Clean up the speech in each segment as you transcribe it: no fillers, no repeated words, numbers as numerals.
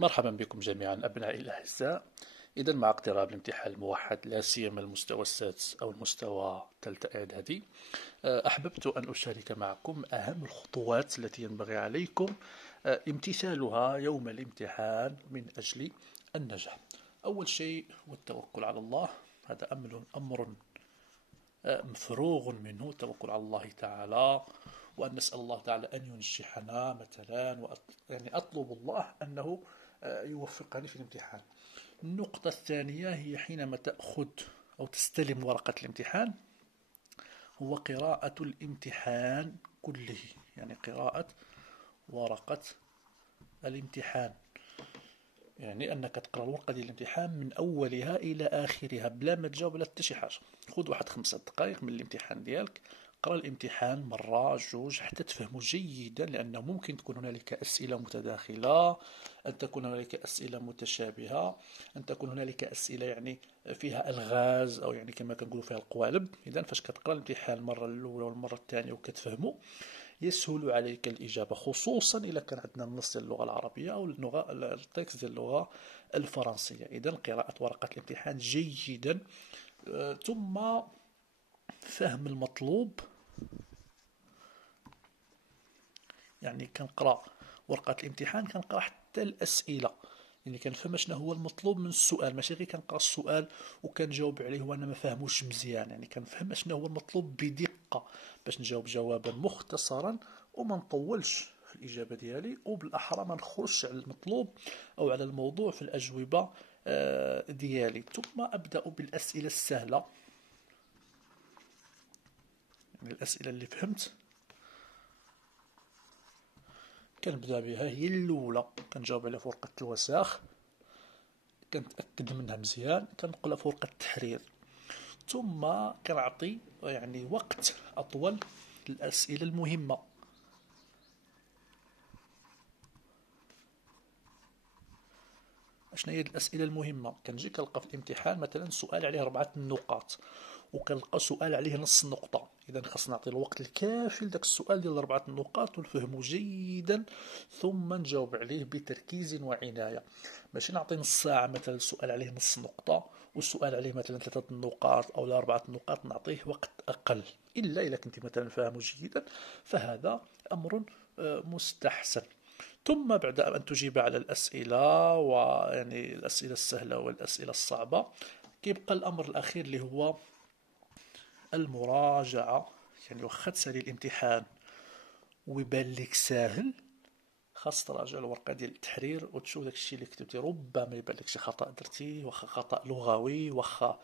مرحبا بكم جميعا أبنائي الأعزاء. إذا مع اقتراب الامتحان الموحد لا سيما المستوى السادس أو المستوى ثالثة إعدادي، أحببت أن أشارك معكم أهم الخطوات التي ينبغي عليكم امتثالها يوم الامتحان من أجل النجاح. أول شيء هو التوكل على الله. هذا أمر مفروغ منه، التوكل على الله تعالى، وأن نسأل الله تعالى أن ينجحنا مثلا، يعني أطلب الله أنه يوفقني في الامتحان. النقطة الثانية هي حينما تأخذ أو تستلم ورقة الامتحان هو قراءة الامتحان كله، يعني قراءة ورقة الامتحان، يعني أنك تقرأ الورقة ديال الامتحان من أولها إلى آخرها بلا ما تجاوب على حتى شي حاجة. خذ واحد 5 دقائق من الامتحان ديالك، قرأ الامتحان مرة جوج حتى تفهمه جيدا، لأنه ممكن تكون هنالك أسئلة متداخلة، أن تكون هنالك أسئلة متشابهة، أن تكون هنالك أسئلة يعني فيها ألغاز أو يعني كما كنقولوا فيها القوالب. إذا فاش كتقرأ الامتحان المرة الأولى والمرة الثانية وكتفهمه يسهل عليك الإجابة، خصوصا إذا كان عندنا النص ديال اللغة العربية أو التكست ديال اللغة الفرنسية. إذا قراءة ورقة الامتحان جيدا، ثم فهم المطلوب. يعني كنقرأ ورقة الامتحان كنقرأ حتى الأسئلة، يعني كنفهم شنو هو المطلوب من السؤال، ماشي غير كنقرأ السؤال وكنجاوب عليه وانا ما فاهموش مزيان. يعني كنفهم شنو هو المطلوب بدقة باش نجاوب جوابا مختصرا وما نطولش في الإجابة ديالي، وبالأحرى ما نخرجش على المطلوب أو على الموضوع في الأجوبة ديالي. ثم أبدأ بالأسئلة السهلة، يعني الأسئلة اللي فهمت كنبدا بها، هي الأولى كنجاوب عليها في ورقة الوساخ، كنتأكد منها مزيان، كنقلها في ورقة التحرير، ثم كنعطي يعني وقت أطول للأسئلة المهمة. شنو هي الأسئلة المهمة؟ كنجي كنلقى في الامتحان مثلا سؤال عليه 4 نقاط، وكنلقى سؤال عليه نص نقطة. إذا خاصنا نعطي الوقت الكافي لذاك السؤال ديال 4 نقاط ونفهمه جيدا، ثم نجاوب عليه بتركيز وعناية. ماشي نعطي نص ساعة مثلا السؤال عليه نص نقطة والسؤال عليه مثلا 3 نقاط أو 4 نقاط، نعطيه وقت أقل. إلا إذا كنت مثلا فاهمه جيدا فهذا أمر مستحسن. ثم بعد أن تجيب على الأسئلة، ويعني الأسئلة السهلة والأسئلة الصعبة، كيبقى الأمر الأخير اللي هو المراجعة. يعني واخا تسالي الامتحان ويبان لك ساهل، خاص تراجع الورقة ديال التحرير وتشوف داكشي اللي كتبتي، ربما يبان لك شي خطأ درتي، واخا خطأ لغوي، واخا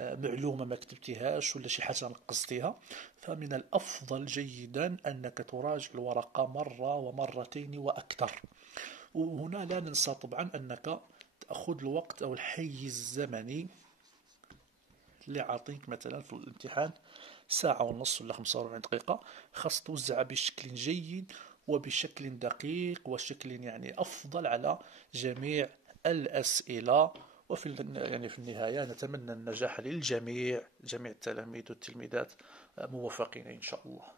معلومة ما كتبتيهاش ولا شي حاجة نقصتيها. فمن الأفضل جيدا أنك تراجع الورقة مرة ومرتين وأكثر. وهنا لا ننسى طبعا أنك تأخذ الوقت أو الحيز الزمني اللي عاطيك مثلا في الامتحان ساعة ونص ولا 45 دقيقة، خاص توزعها بشكل جيد وبشكل دقيق وشكل يعني أفضل على جميع الأسئلة. يعني في النهاية نتمنى النجاح للجميع، جميع التلاميذ والتلميذات موفقين إن شاء الله.